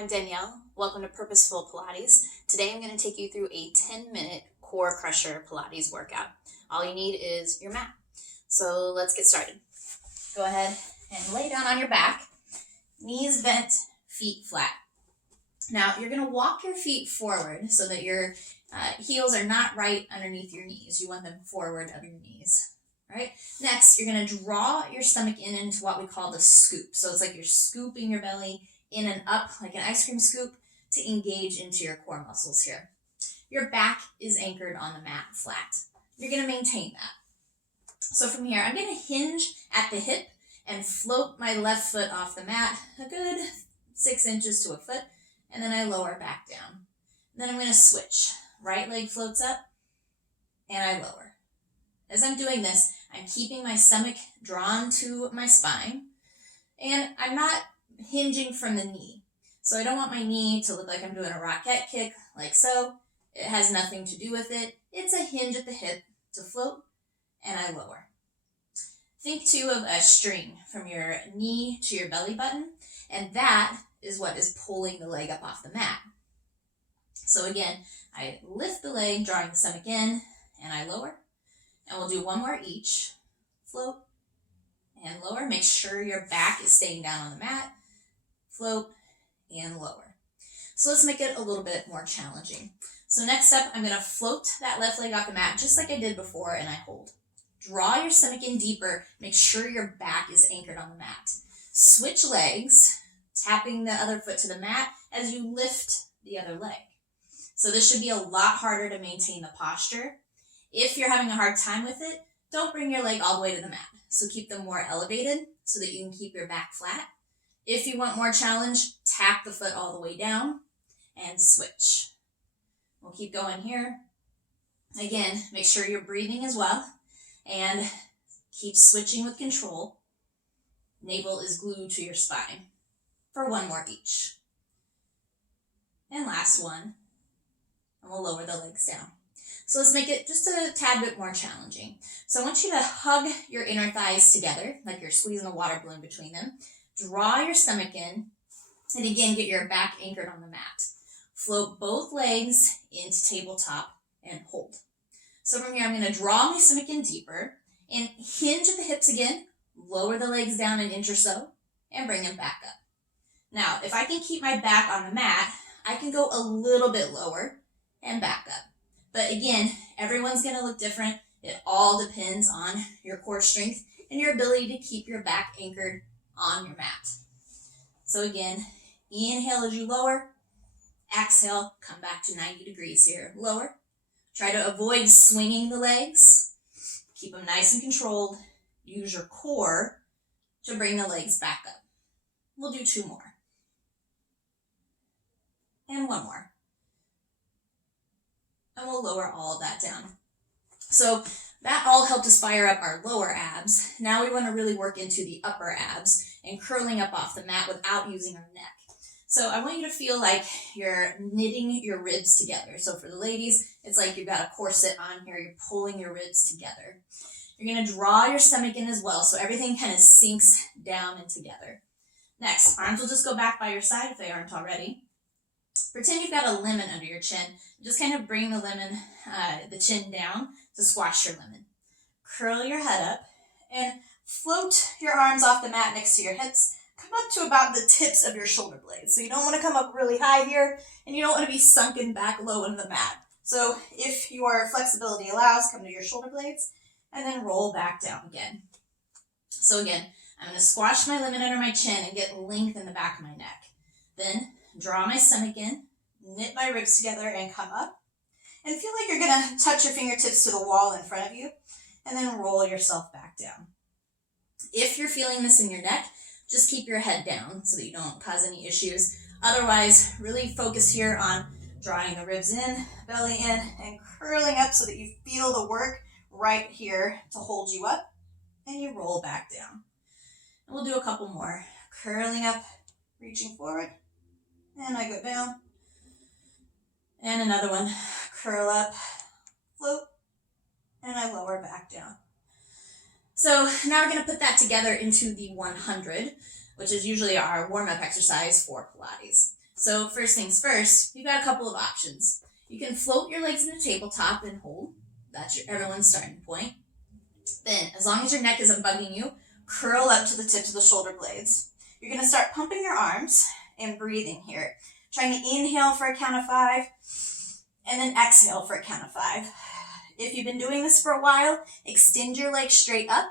I'm Danielle. Welcome to Purposeful Pilates. Today I'm going to take you through a 10-minute core crusher Pilates workout. All you need is your mat. So let's get started. Go ahead and lay down on your back, knees bent, feet flat. Now you're going to walk your feet forward so that your heels are not right underneath your knees. You want them forward of your knees. All right. Next, you're going to draw your stomach in into what we call the scoop. So it's like you're scooping your belly in and up like an ice cream scoop to engage into your core muscles here. Your back is anchored on the mat flat. You're going to maintain that. So from here, I'm going to hinge at the hip and float my left foot off the mat a good 6 inches to a foot, and then I lower back down. And then I'm going to switch. Right leg floats up, and I lower. As I'm doing this, I'm keeping my stomach drawn to my spine, and I'm not hinging from the knee. So I don't want my knee to look like I'm doing a rocket kick, like so. It has nothing to do with it. It's a hinge at the hip to float, and I lower. Think too of a string from your knee to your belly button, and that is what is pulling the leg up off the mat. So again, I lift the leg, drawing the stomach in, and I lower. And we'll do one more each. Float and lower. Make sure your back is staying down on the mat. Float and lower. So let's make it a little bit more challenging. So next up, I'm going to float that left leg off the mat just like I did before, and I hold. Draw your stomach in deeper. Make sure your back is anchored on the mat. Switch legs, tapping the other foot to the mat as you lift the other leg. So this should be a lot harder to maintain the posture. If you're having a hard time with it, don't bring your leg all the way to the mat. So keep them more elevated so that you can keep your back flat. If you want more challenge, tap the foot all the way down and switch. We'll keep going here. Again, make sure you're breathing as well and keep switching with control. Navel is glued to your spine for one more each. And last one. And we'll lower the legs down. So let's make it just a tad bit more challenging. So I want you to hug your inner thighs together, like you're squeezing a water balloon between them. Draw your stomach in, and again, get your back anchored on the mat. Float both legs into tabletop and hold. So from here, I'm going to draw my stomach in deeper and hinge at the hips again, lower the legs down an inch or so, and bring them back up. Now, if I can keep my back on the mat, I can go a little bit lower and back up. But again, everyone's going to look different. It all depends on your core strength and your ability to keep your back anchored on your mat. So again, inhale as you lower. Exhale, come back to 90 degrees here. Lower. Try to avoid swinging the legs. Keep them nice and controlled. Use your core to bring the legs back up. We'll do 2 more. And 1 more. And we'll lower all of that down. So that all helped us fire up our lower abs. Now we want to really work into the upper abs and curling up off the mat without using our neck. So I want you to feel like you're knitting your ribs together. So for the ladies, it's like you've got a corset on here. You're pulling your ribs together. You're going to draw your stomach in as well, so everything kind of sinks down and together. Next, arms will just go back by your side if they aren't already. Pretend you've got a lemon under your chin. Just kind of bring the chin down to squash your lemon. Curl your head up and float your arms off the mat next to your hips. Come up to about the tips of your shoulder blades. So you don't want to come up really high here, and you don't want to be sunken back low into the mat. So if your flexibility allows, come to your shoulder blades and then roll back down again. So again, I'm going to squash my lemon under my chin and get length in the back of my neck. Then draw my stomach in, knit my ribs together, and come up. And feel like you're going to touch your fingertips to the wall in front of you, and then roll yourself back down. If you're feeling this in your neck, just keep your head down so that you don't cause any issues. Otherwise, really focus here on drawing the ribs in, belly in, and curling up so that you feel the work right here to hold you up, and you roll back down. And we'll do a couple more. Curling up, reaching forward, and I go down. And another one. Curl up, float, and I lower back down. So now we're going to put that together into the 100, which is usually our warm-up exercise for Pilates. So first things first, you've got a couple of options. You can float your legs in the tabletop and hold. That's everyone's starting point. Then, as long as your neck isn't bugging you, curl up to the tips of the shoulder blades. You're going to start pumping your arms and breathing here. Trying to inhale for a count of 5, and then exhale for a count of 5. If you've been doing this for a while, extend your legs straight up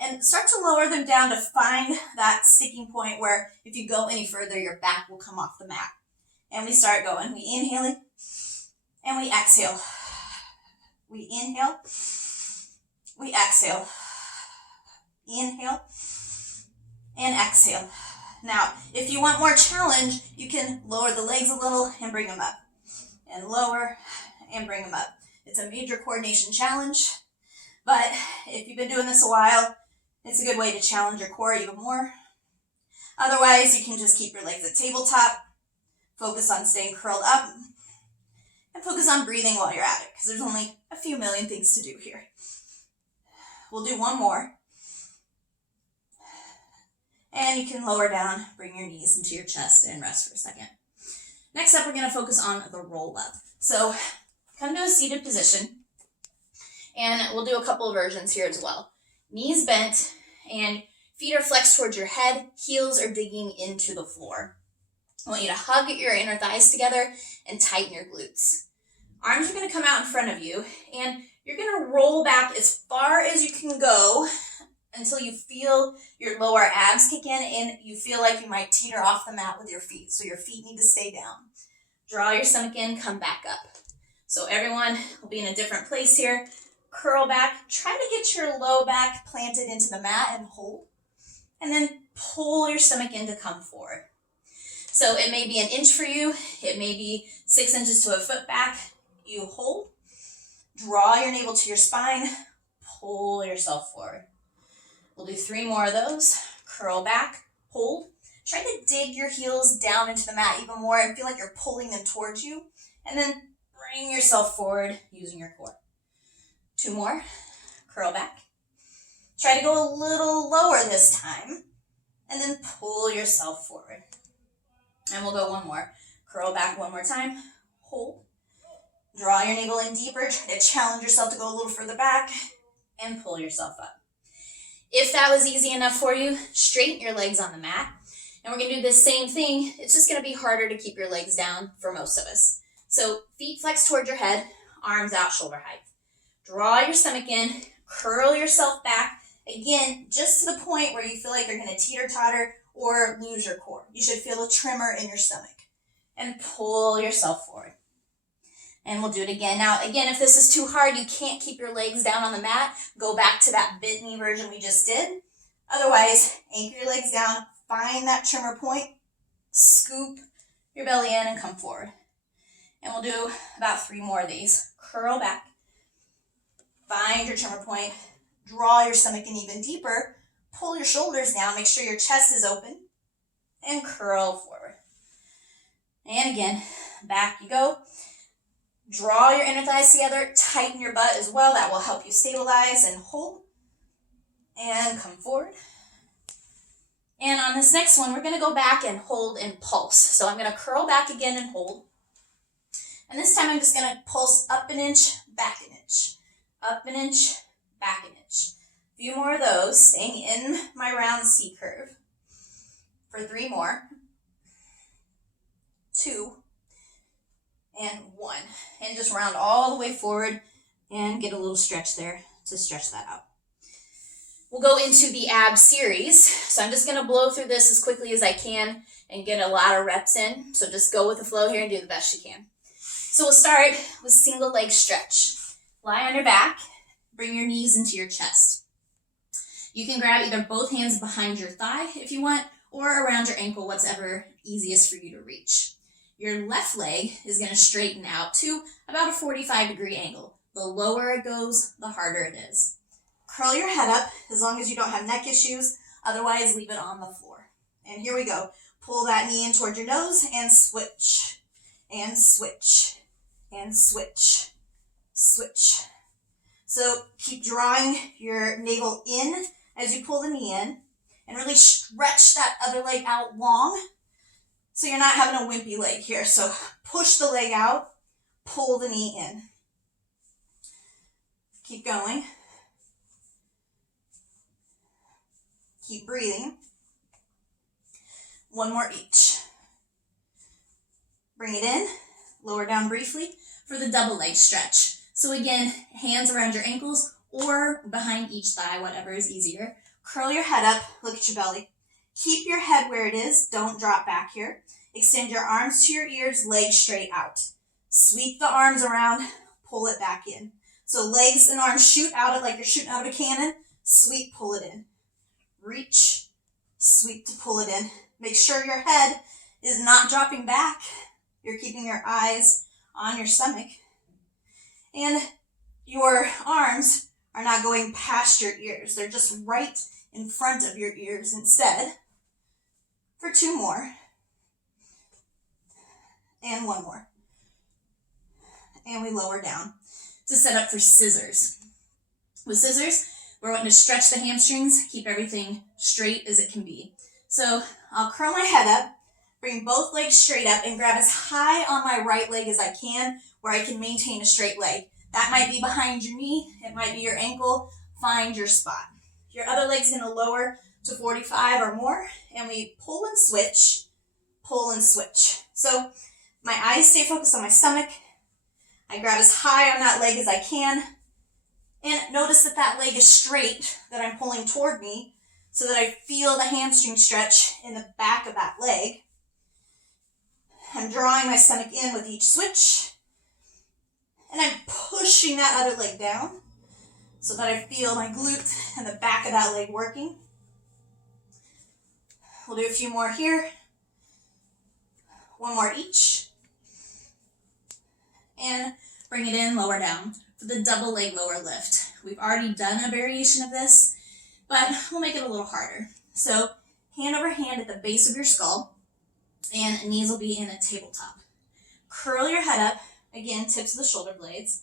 and start to lower them down to find that sticking point where if you go any further, your back will come off the mat. And we start going. We inhale and we exhale. We inhale. We exhale. Inhale and exhale. Now, if you want more challenge, you can lower the legs a little and bring them up. And lower and bring them up. It's a major coordination challenge, but if you've been doing this a while, it's a good way to challenge your core even more. Otherwise, you can just keep your legs at tabletop, focus on staying curled up, and focus on breathing while you're at it, because there's only a few million things to do here. We'll do one more. And you can lower down, bring your knees into your chest, and rest for a second. Next up, we're going to focus on the roll up. So come to a seated position, and we'll do a couple of versions here as well. Knees bent, and feet are flexed towards your head, heels are digging into the floor. I want you to hug your inner thighs together and tighten your glutes. Arms are going to come out in front of you, and you're going to roll back as far as you can go until you feel your lower abs kick in and you feel like you might teeter off the mat with your feet. So your feet need to stay down. Draw your stomach in, come back up. So everyone will be in a different place here. Curl back. Try to get your low back planted into the mat and hold. And then pull your stomach in to come forward. So it may be an inch for you. It may be 6 inches to a foot back. You hold. Draw your navel to your spine. Pull yourself forward. We'll do 3 more of those. Curl back, hold. Try to dig your heels down into the mat even more and feel like you're pulling them towards you. And then bring yourself forward using your core. 2 more. Curl back. Try to go a little lower this time. And then pull yourself forward. And we'll go 1 more. Curl back 1 more time. Hold. Draw your navel in deeper. Try to challenge yourself to go a little further back. And pull yourself up. If that was easy enough for you, straighten your legs on the mat. And we're going to do the same thing. It's just going to be harder to keep your legs down for most of us. So feet flex toward your head, arms out shoulder height. Draw your stomach in, curl yourself back. Again, just to the point where you feel like you're going to teeter-totter or lose your core. You should feel a tremor in your stomach. And pull yourself forward. And we'll do it again. Now, again, if this is too hard, you can't keep your legs down on the mat, go back to that bent knee version we just did. Otherwise, anchor your legs down, find that tremor point, scoop your belly in, and come forward. And we'll do about 3 more of these. Curl back, find your tremor point, draw your stomach in even deeper, pull your shoulders down, make sure your chest is open, and curl forward. And again, back you go. Draw your inner thighs together, tighten your butt as well. That will help you stabilize and hold. And come forward. And on this next one, we're going to go back and hold and pulse. So I'm going to curl back again and hold. And this time I'm just going to pulse up an inch, back an inch. Up an inch, back an inch. A few more of those, staying in my round C curve. For 3 more. 2. And 1. And just round all the way forward and get a little stretch there to stretch that out. We'll go into the ab series. So I'm just going to blow through this as quickly as I can and get a lot of reps in. So just go with the flow here and do the best you can. So we'll start with single leg stretch. Lie on your back. Bring your knees into your chest. You can grab either both hands behind your thigh if you want, or around your ankle, whatever easiest for you to reach. Your left leg is going to straighten out to about a 45-degree angle. The lower it goes, the harder it is. Curl your head up as long as you don't have neck issues. Otherwise, leave it on the floor. And here we go. Pull that knee in toward your nose and switch. And switch. And switch. Switch. So keep drawing your navel in as you pull the knee in. And really stretch that other leg out long. So you're not having a wimpy leg here. So push the leg out, pull the knee in. Keep going. Keep breathing. One more each. Bring it in, lower down briefly for the double leg stretch. So again, hands around your ankles or behind each thigh, whatever is easier. Curl your head up, look at your belly. Keep your head where it is, don't drop back here. Extend your arms to your ears, legs straight out. Sweep the arms around, pull it back in. So legs and arms shoot out like you're shooting out of a cannon. Sweep, pull it in. Reach, sweep to pull it in. Make sure your head is not dropping back. You're keeping your eyes on your stomach. And your arms are not going past your ears. They're just right in front of your ears instead. For 2 more. And 1 more. And we lower down to set up for scissors. With scissors, we're wanting to stretch the hamstrings, keep everything straight as it can be. So I'll curl my head up, bring both legs straight up, and grab as high on my right leg as I can where I can maintain a straight leg. That might be behind your knee, it might be your ankle. Find your spot. Your other leg's going to lower to 45 or more, and we pull and switch, pull and switch. So my eyes stay focused on my stomach. I grab as high on that leg as I can, and notice that that leg is straight, that I'm pulling toward me, so that I feel the hamstring stretch in the back of that leg. I'm drawing my stomach in with each switch, and I'm pushing that other leg down so that I feel my glute and the back of that leg working. We'll do a few more here. 1 more each. And bring it in, lower down for the double leg lower lift. We've already done a variation of this, but we'll make it a little harder. So hand over hand at the base of your skull, and knees will be in a tabletop. Curl your head up, again, tips of the shoulder blades.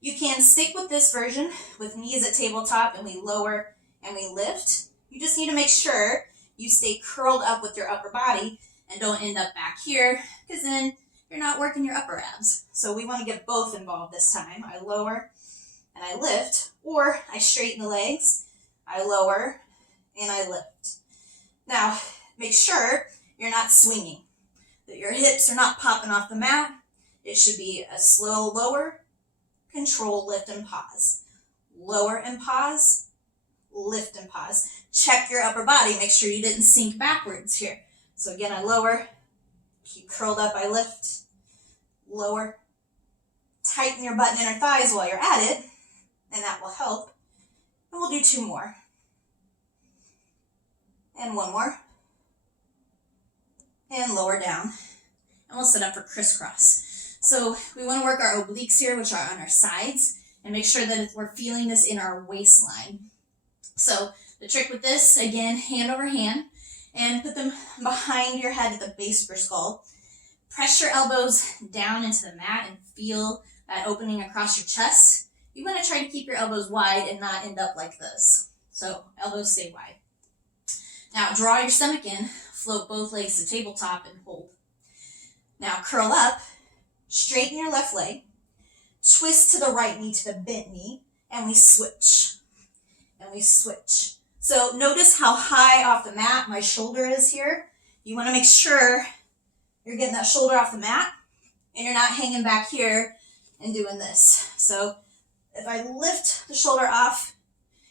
You can stick with this version with knees at tabletop, and we lower and we lift. You just need to make sure you stay curled up with your upper body and don't end up back here, because then you're not working your upper abs. So we want to get both involved this time. I lower and I lift, or I straighten the legs, I lower and I lift. Now, make sure you're not swinging, that your hips are not popping off the mat. It should be a slow lower, control, lift, and pause. Lower and pause, lift and pause. Check your upper body, make sure you didn't sink backwards here. So again, I lower, keep curled up, I lift, lower. Tighten your butt and inner thighs while you're at it, and that will help. And we'll do 2 more. And 1 more. And lower down. And we'll set up for crisscross. So we want to work our obliques here, which are on our sides, and make sure that we're feeling this in our waistline. So the trick with this, again, hand over hand, and put them behind your head at the base of your skull. Press your elbows down into the mat and feel that opening across your chest. You want to try to keep your elbows wide and not end up like this. So elbows stay wide. Now draw your stomach in, float both legs to tabletop and hold. Now curl up, straighten your left leg, twist to the right knee to the bent knee, and we switch. And we switch. So notice how high off the mat my shoulder is here. You want to make sure you're getting that shoulder off the mat and you're not hanging back here and doing this. So if I lift the shoulder off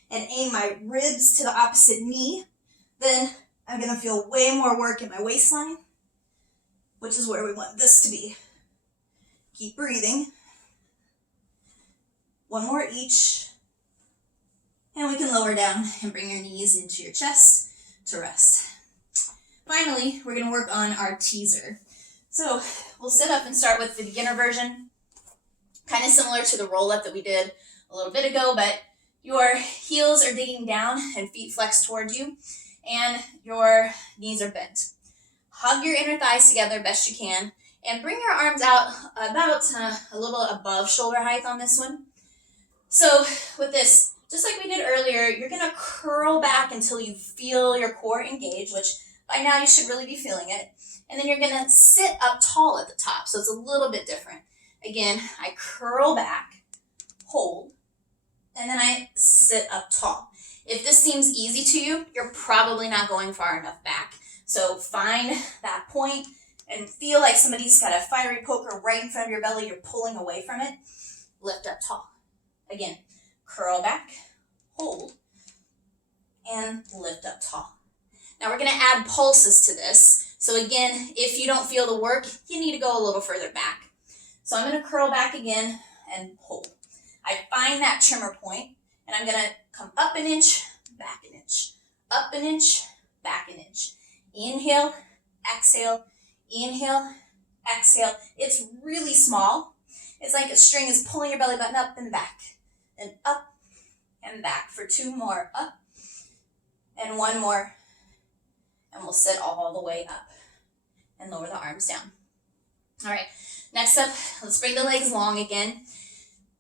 and aim my ribs to the opposite knee, then I'm going to feel way more work in my waistline, which is where we want this to be. Keep breathing. 1 more each. And we can lower down and bring your knees into your chest to rest. Finally, we're going to work on our teaser. So we'll sit up and start with the beginner version, kind of similar to the roll-up that we did a little bit ago, but your heels are digging down and feet flex toward you, and your knees are bent. Hug your inner thighs together best you can, and bring your arms out about a little above shoulder height on this one. So with this, just like we did earlier, you're going to curl back until you feel your core engage, which By now you should really be feeling it. And then you're gonna sit up tall at the top, so it's a little bit different. Again, I curl back, hold, and then I sit up tall. If this seems easy to you, you're probably not going far enough back. So find that point and feel like somebody's got a fiery poker right in front of your belly, you're pulling away from it. Lift up tall. Again, curl back, hold, and lift up tall. Now we're gonna add pulses to this. So again, if you don't feel the work, you need to go a little further back. So I'm gonna curl back again and hold. I find that trimmer point, and I'm gonna come up an inch, back an inch, up an inch, back an inch. Inhale, exhale, inhale, exhale. It's really small. It's like a string is pulling your belly button up and back, and up and back. For 2 more, up, and 1 more, and we'll sit all the way up and lower the arms down. All right, next up, let's bring the legs long again.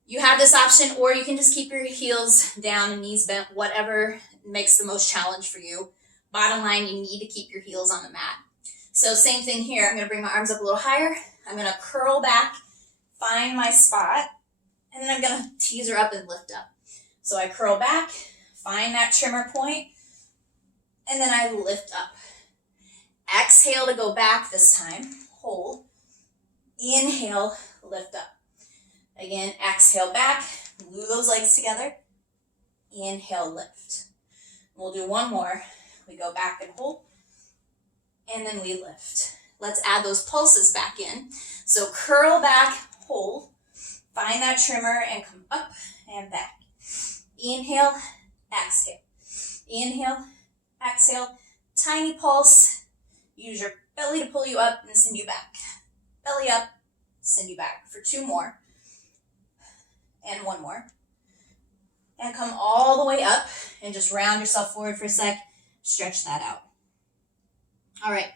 You have this option, or you can just keep your heels down and knees bent, whatever makes the most challenge for you. Bottom line, you need to keep your heels on the mat. So same thing here. I'm going to bring my arms up a little higher. I'm going to curl back, find my spot, and then I'm going to teaser up and lift up. So I curl back, find that trimmer point, and then I lift up. Exhale to go back this time. Hold. Inhale, lift up. Again, exhale back, glue those legs together. Inhale, lift. We'll do 1 more. We go back and hold, and then we lift. Let's add those pulses back in. So curl back, hold, find that trimmer, and come up and back. Inhale, exhale. Inhale, exhale. Tiny pulse. Use your belly to pull you up and send you back. Belly up, send you back. For 2 more. And 1 more. And come all the way up and just round yourself forward for a sec. Stretch that out. All right.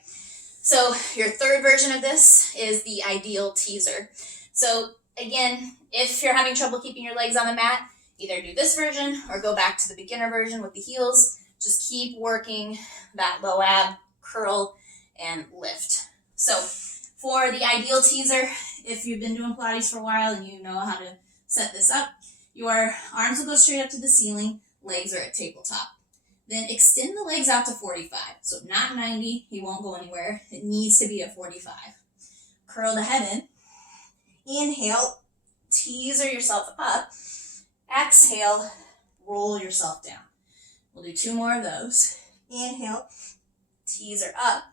So your third version of this is the ideal teaser. So again, if you're having trouble keeping your legs on the mat, either do this version or go back to the beginner version with the heels. Just keep working that low ab, curl, and lift. So for the ideal teaser, if you've been doing Pilates for a while and you know how to set this up, your arms will go straight up to the ceiling, legs are at tabletop. Then extend the legs out to 45. So not 90, you won't go anywhere. It needs to be at 45. Curl the head in. Inhale, teaser yourself up. Exhale, roll yourself down. We'll do 2 more of those. Inhale, teaser up.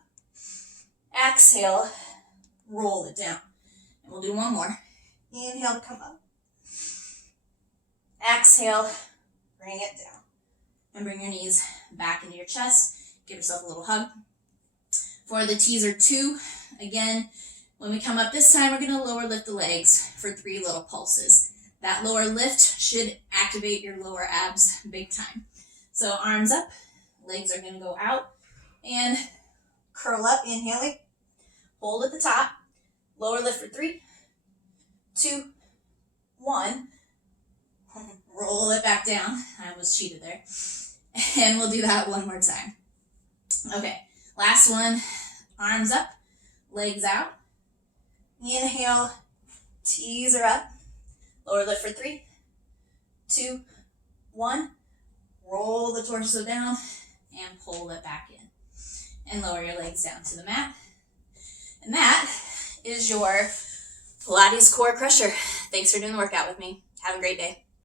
Exhale, roll it down. And we'll do 1 more. Inhale to come up. Exhale, bring it down. And bring your knees back into your chest. Give yourself a little hug. For the teaser 2, again, when we come up this time, we're going to lower lift the legs for 3 little pulses. That lower lift should activate your lower abs big time. So arms up, legs are going to go out, and curl up, inhaling. Hold at the top. Lower lift for 3, 2, 1. Roll it back down. I almost cheated there. And we'll do that 1 more time. Okay, last one. Arms up, legs out. Inhale, teaser up. Lower lift for 3, 2, 1. Roll the torso down and pull it back in. And lower your legs down to the mat. And that is your Pilates core crusher. Thanks for doing the workout with me. Have a great day.